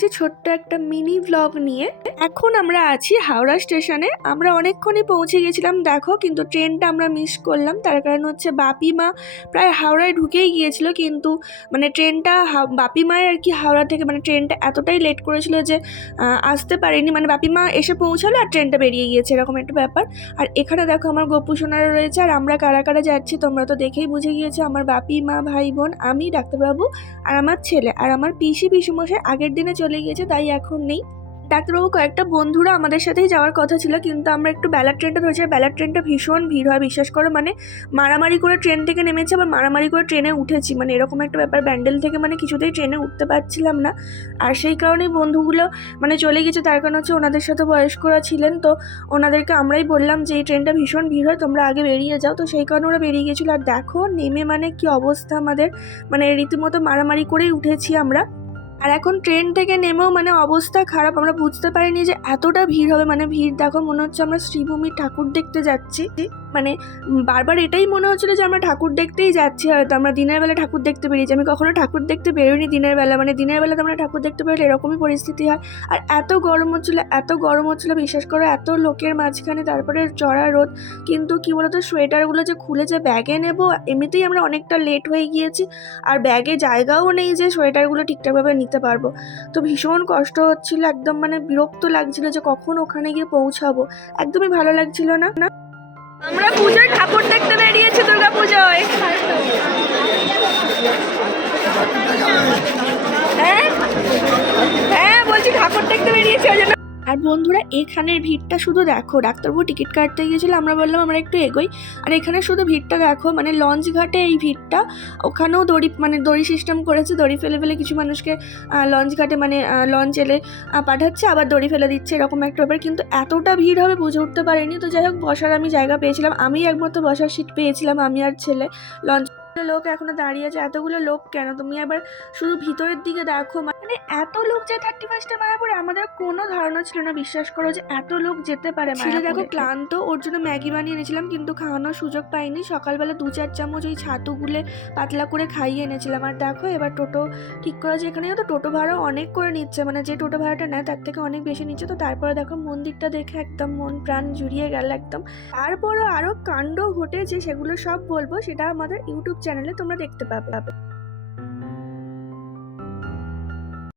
এসেছি ছোট্ট একটা মিনি ব্লগ নিয়ে। এখন আমরা আছি হাওড়া স্টেশনে। আমরা অনেকক্ষণই পৌঁছে গেছিলাম দেখো, কিন্তু ট্রেনটা আমরা মিস করলাম। তার কারণ হচ্ছে বাপি মা প্রায় হাওড়ায় ঢুকেই গিয়েছিল, কিন্তু মানে ট্রেনটা বাপি মায়ের আর কি হাওড়া থেকে মানে ট্রেনটা এতটাই লেট করেছিল যে আসতে পারেনি। মানে বাপি মা এসে পৌঁছালো আর ট্রেনটা বেরিয়ে গিয়েছে, এরকম একটা ব্যাপার। আর এখানে দেখো আমার গপু সোনারা রয়েছে, আর আমরা কারা কারা যাচ্ছি তোমরা তো দেখেই বুঝে গিয়েছো। আমার বাপি মা, ভাই বোন, আমি, ডাক্তারবাবু আর আমার ছেলে। আর আমার পিসিমশাই আগের দিনে চলে গিয়েছে, তাই এখন নেই। ডাক্তারবাবু কয়েকটা বন্ধুরা আমাদের সাথেই যাওয়ার কথা ছিল, কিন্তু আমরা একটু বেলার ট্রেনটা ধরেছি। আর বেলার ট্রেনটা ভীষণ ভিড় হয়, বিশ্বাস করো। মানে মারামারি করে ট্রেন থেকে নেমেছি, আবার মারামারি করে ট্রেনে উঠেছি, মানে এরকম একটা ব্যাপার। ব্যান্ডেল থেকে মানে কিছুতেই ট্রেনে উঠতে পারছিলাম না। আর সেই কারণেই বন্ধুগুলো মানে চলে গেছে। তার কারণ হচ্ছে ওনাদের সাথে বয়স্করা ছিলেন, তো ওনাদেরকে আমরাই বললাম যে এই ট্রেনটা ভীষণ ভিড় হয়, তোমরা আগে বেরিয়ে যাও। তো সেই কারণে ওরা বেরিয়ে গেছিলো। আর দেখো নেমে মানে কি অবস্থা আমাদের, মানে রীতিমতো মারামারি করেই উঠেছি আমরা। আর এখন ট্রেন থেকে নেমেও মানে অবস্থা খারাপ, আমরা বুঝতে পারিনি যে এতটা ভিড় হবে। মানে ভিড় দেখো, মনে হচ্ছে আমরা শ্রীভূমির ঠাকুর দেখতে যাচ্ছি। মানে বারবার এটাই মনে হচ্ছিলো যে আমরা ঠাকুর দেখতেই যাচ্ছি, হয়তো আমরা দিনের বেলা ঠাকুর দেখতে বেরিয়েছি। আমি কখনো ঠাকুর দেখতে বেরোইনি দিনের বেলা, মানে দিনের বেলাতে আমরা ঠাকুর দেখতে বেরোলে এরকমই পরিস্থিতি হয়। আর এত গরম হচ্ছিলো বিশ্বাস করো, এত লোকের মাঝখানে, তারপরে চড়া রোদ। কিন্তু কি বলতো, সোয়েটারগুলো যে খুলে যে ব্যাগে নেবো, এমনিতেই আমরা অনেকটা লেট হয়ে গিয়েছি, আর ব্যাগে জায়গাও নেই যে সোয়েটারগুলো ঠিকঠাকভাবে নিতে পারবো। তো ভীষণ কষ্ট হচ্ছিল, একদম মানে বিরক্ত লাগছিল যে কখন ওখানে গিয়ে পৌঁছাবো, একদমই ভালো লাগছিল না। আমরা পুজোয় ঠাকুর দেখতে বেরিয়েছি, দুর্গা পুজোয়। হ্যাঁ হ্যাঁ বলছি ঠাকুর দেখতে বেরিয়েছি ওই জন্য। আর বন্ধুরা এখানের ভিড়টা শুধু দেখো, ডাক্তারবাবু টিকিট কাটতে গিয়েছিল, আমরা বললাম আমরা একটু এগোই। আর এখানে শুধু ভিড়টা দেখো, মানে লঞ্চ ঘাটে এই ভিড়টা। ওখানেও দড়ি সিস্টেম করেছে, দড়ি ফেলে ফেলে কিছু মানুষকে লঞ্চ ঘাটে মানে লঞ্চ এলে পাঠাচ্ছে, আবার দড়ি ফেলে দিচ্ছে, এরকম একটা ব্যাপার। কিন্তু এতটা ভিড় হবে বুঝে উঠতে পারিনি। তো যাই হোক, বসার আমি জায়গা পেয়েছিলাম, আমি একমাত্র বসার সিট পেয়েছিলাম, আমি আর ছেলে। লঞ্চ লোক এখনো দাঁড়িয়ে আছে, এতগুলো লোক কেন? তুমি আবার শুধু ভিতরের দিকে দেখো, মানে এত লোক যে 31 মায়াপুরে আমাদের কোনো ধারণা ছিল না, বিশ্বাস করো, যে এত লোক যেতে পারে। ছেলে দেখো ক্লান্ত, ওর জন্য ম্যাগি বানিয়ে এনেছিলাম, কিন্তু খাওয়ানোর সুযোগ পাইনি। সকালবেলা 2-4 চামচ ওই ছাতু গুলে পাতলা করে খাইয়ে এনেছিলাম। আর দেখো এবার টোটো ঠিক করেছে এখানে, তো টোটো ভাড়া অনেক করে নিচ্ছে, মানে যে টোটো ভাড়াটা নেয় তার থেকে অনেক বেশি নিচ্ছে। তো তারপরে দেখো মন্দিরটা দেখে একদম মন প্রাণ জুড়িয়ে গেল একদম। তারপরও আরো কাণ্ড ঘটেছে, সেগুলো সব বলবো, সেটা আমাদের ইউটিউব চ্যানেলে তোমরা দেখতে পাবে।